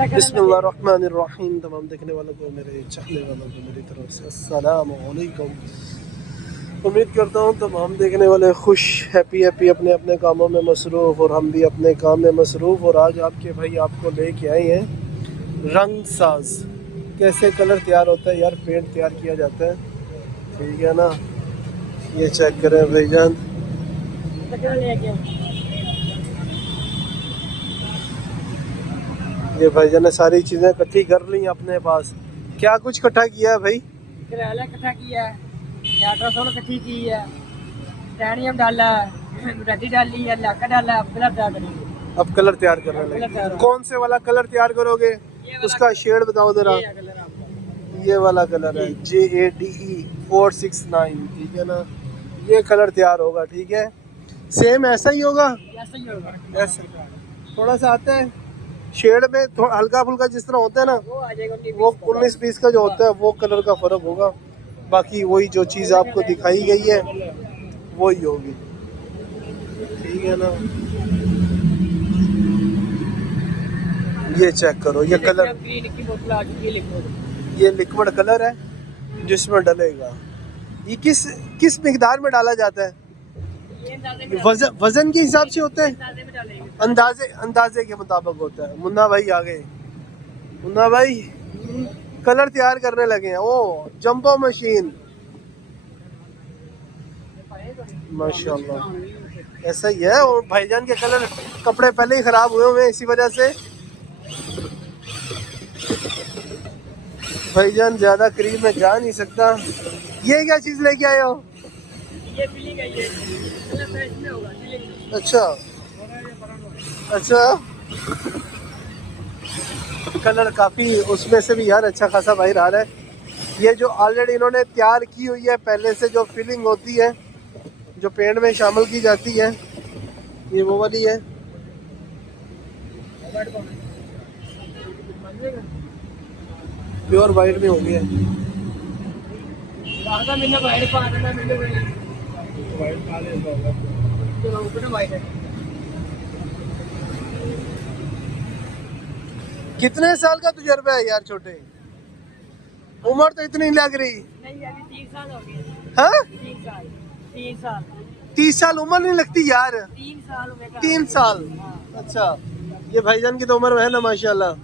बिस्मिल्लाहिर्रहमानिर्रहीम। तमाम देखने वालों को, मेरे चाहने वालों को मेरी तरफ से अस्सलाम वालेकुम। उम्मीद करता हूँ तमाम देखने वाले खुश हैप्पी अपने अपने कामों में मसरूफ़, और हम भी अपने काम में मसरूफ़। और आज आपके भाई आपको लेके आए हैं रंग साज। कैसे कलर तैयार होता है यार, पेंट तैयार किया जाता है, ठीक है ना। ये चेक करें भाईजान, ये भाईजान ने सारी चीज़ें इकट्ठी कर ली अपने पास। क्या कुछ इकट्ठा किया है भाई? इकट्ठा किया है, अल्ट्रासाउंड इकट्ठी की है, टाइनियम डाला है, रेडी डाली है, लाका डाला है। कलर तैयार करेंगे। अब कलर तैयार करने लगे। कौन से वाला कलर तैयार करोगे? उसका शेड बताओ जरा। ये वाला कलर है JADE469, ठीक है ना। ये कलर तैयार होगा, ठीक है। सेम ऐसा ही होगा, ऐसा ही होगा। ऐसा थोड़ा सा आता है शेड में, थोड़ा हल्का फुल्का जिस तरह होता है ना, वो आ जाएगा वो 19-20 का जो होता है वो कलर का फर्क होगा। बाकी वही जो चीज़ आपको दिखाई गई है वही होगी, ठीक है ना। ये चेक करो, ये कलर, ग्रीन की बोतल आ चुकी है, लिक्विड। ये लिक्विड कलर है जिसमें डलेगा। ये किस किस मिकदार में डाला जाता है? वजन के हिसाब से होता है, अंदाजे के मुताबिक होता है। मुन्ना भाई आ गए। मुन्ना भाई कलर तैयार करने लगे हैं। ओ जंबो मशीन, माशाल्लाह ऐसा ही है। और भाईजान के कलर कपड़े पहले ही खराब हुए हुए हैं, इसी वजह से भाईजान ज्यादा करीब में जा नहीं सकता। ये क्या चीज लेके आए हो? ये फिलिंग है, ये कलर फ्रेश में होगा, फिलिंग। अच्छा अच्छा, कलर काफी उसमें से भी यार अच्छा खासा बाहर आ रहा है। ये जो ऑलरेडी इन्होंने तैयार की हुई है पहले से, जो फिलिंग होती है जो पेंट में शामिल की जाती है, ये वो वाली है। प्योर वाइट में हो गया। कितने साल का तजुर्बा है यार छोटे? उम्र तो इतनी लग रही नहीं, अभी 3 साल हो गए। हाँ? 3 साल 30 साल उम्र नहीं लगती यार। 3 साल 3 साल, अच्छा। ये भाईजान की तो उम्र है ना माशाल्लाह,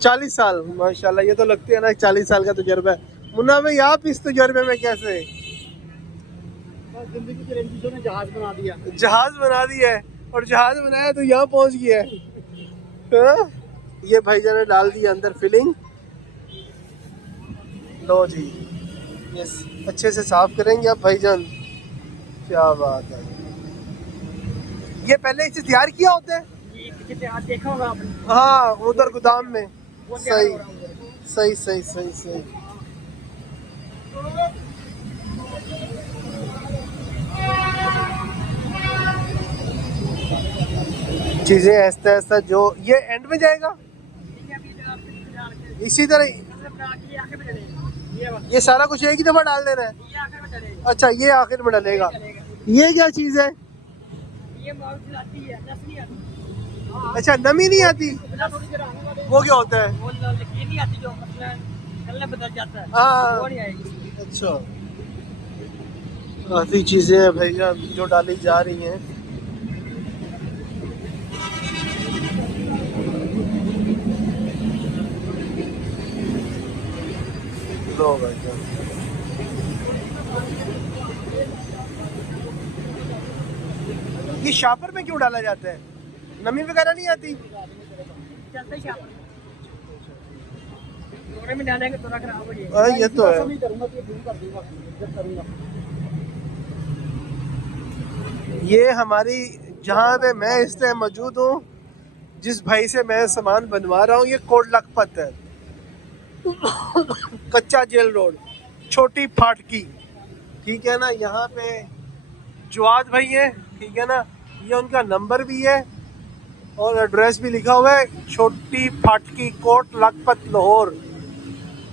40 साल माशाल्लाह। ये तो लगती है ना 40 साल का तजुर्बा है। मुन्ना भाई आप इस तजुर्बे में कैसे? जिंदगी की रंजिशों ने जहाज बना दिया। जहाज बना दिया है, और जहाज बनाया तो यहाँ पहुँच गया है। हाँ? ये भाईजान ने डाल दिया अंदर फिलिंग। लो जी, ये अच्छे से साफ करेंगे आप भाईजान। क्या बात है। ये पहले इसे तैयार किया होता है? देखा होगा आपने। हाँ उधर गोदाम में। सही सही सही सही सही सही। चीजें ऐसा ऐसा जो ये एंड में जाएगा इसी तरह। ये सारा कुछ एक ही दफा डाल देना है? अच्छा ये आखिर में डलेगा। ये क्या चीज है? अच्छा नमी नहीं आती, वो क्या होता है? हाँ अच्छा, काफी चीजें हैं भैया जो डाली जा रही हैं। लो भैया, ये शापर में क्यों डाला जाता है? नमी वगैरह नहीं आती? ये तो है। ये हमारी जहाँ पे मैं इस टाइम मौजूद हूँ, जिस भाई से मैं सामान बनवा रहा हूँ, ये कोट लखपत है, कच्चा जेल रोड, छोटी फाटकी, ठीक है ना। यहाँ पे जवाद भाई है, ठीक है ना। ये उनका नंबर भी है और एड्रेस भी लिखा हुआ है, छोटी फाटकी कोट लखपत लाहौर,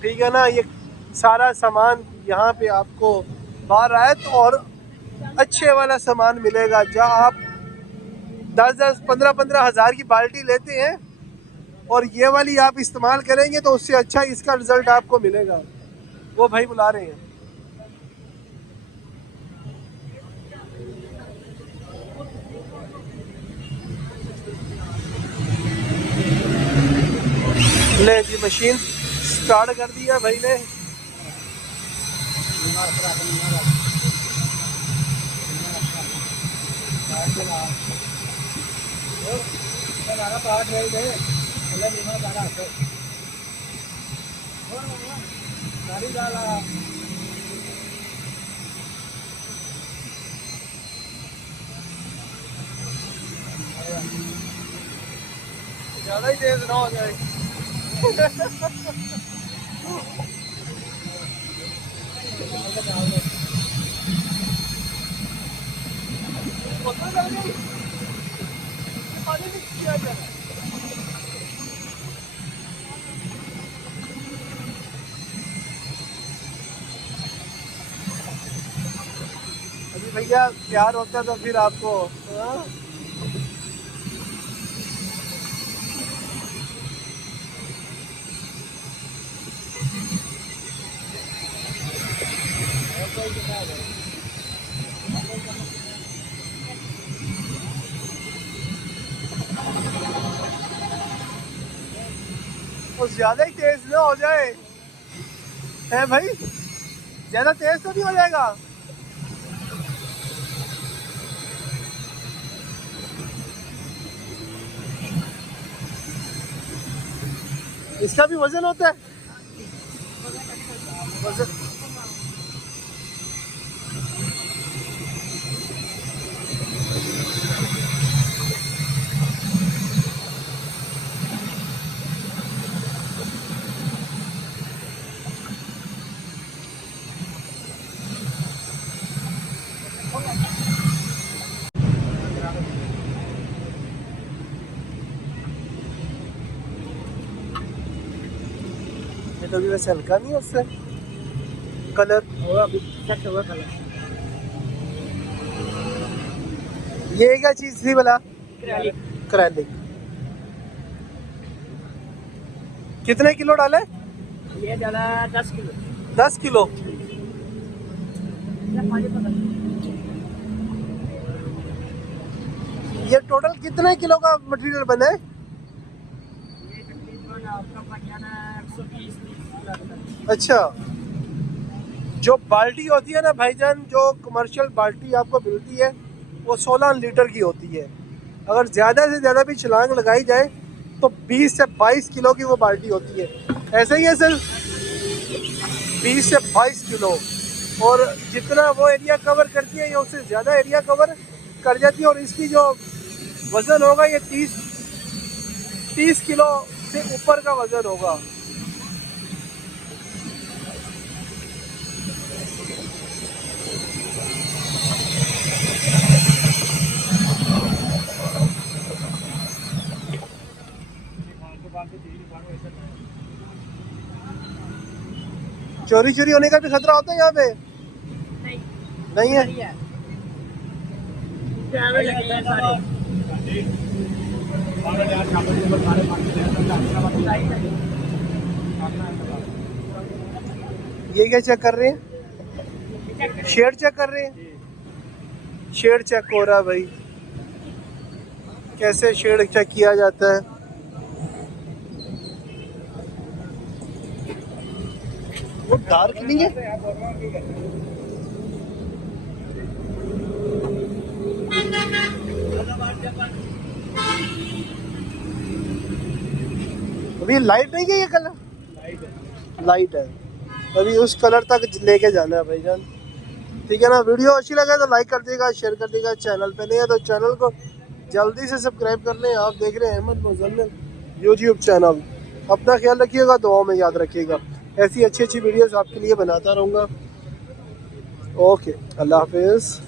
ठीक है ना। ये सारा सामान यहाँ पे आपको बारात और अच्छे वाला सामान मिलेगा। जहाँ आप 10-10, 15-15 हज़ार की बाल्टी लेते हैं और ये वाली आप इस्तेमाल करेंगे तो उससे अच्छा इसका रिजल्ट आपको मिलेगा। वो भाई बुला रहे हैं। ले जी मशीन स्टार्ट कर दिया भाई ने। ज्यादा ही तेज ना हो जाए। अभी भैया प्यार होता तो फिर आपको हाँ? तो ज्यादा ही तेज ना हो जाए है भाई, ज्यादा तेज तो नहीं हो जाएगा। इसका भी वजन होता है। वजन ये तो भी वैसे हल्का नहीं है उससे कलर। अभी चेक हुआ कलर। ये क्या चीज थी भला? एक्रेलिक। कितने किलो डाले? ये डाला 10 किलो। 10 किलो। ये टोटल कितने किलो का मटेरियल बना है? ये तकरीबन आपका बन जाना 120-30 अच्छा, जो बाल्टी होती है ना भाईजान, जो कमर्शियल बाल्टी आपको मिलती है वो 16 लीटर की होती है। अगर ज़्यादा से ज़्यादा भी छलांग लगाई जाए तो 20 से 22 किलो की वो बाल्टी होती है। ऐसे ही है सर, 20 से 22 किलो। और जितना वो एरिया कवर करती है ये उससे ज़्यादा एरिया कवर कर जाती है। और इसकी जो वज़न होगा ये 30 किलो से ऊपर का वज़न होगा। चोरी चोरी होने का भी खतरा होता है यहाँ पे? नहीं है। ये क्या चेक कर रहे हैं? शेड चेक कर रहे हैं। शेड चेक हो रहा है भाई, कैसे शेड चेक किया जाता है। वो डार्क नहीं है। अभी लाइट नहीं है, ये कलर लाइट है। अभी उस कलर तक लेके जाना है भाईजान। ठीक है ना। वीडियो अच्छी लगे तो लाइक कर देगा, शेयर कर देगा। चैनल पे नहीं है तो चैनल को जल्दी से सब्सक्राइब कर लें। आप देख रहे हैं अहमद मुज़म्मिल यूट्यूब चैनल। अपना ख्याल रखिएगा, दुआओं में याद रखिएगा। ऐसी अच्छी अच्छी वीडियोस आपके लिए बनाता रहूँगा। ओके, अल्लाह हाफिज़।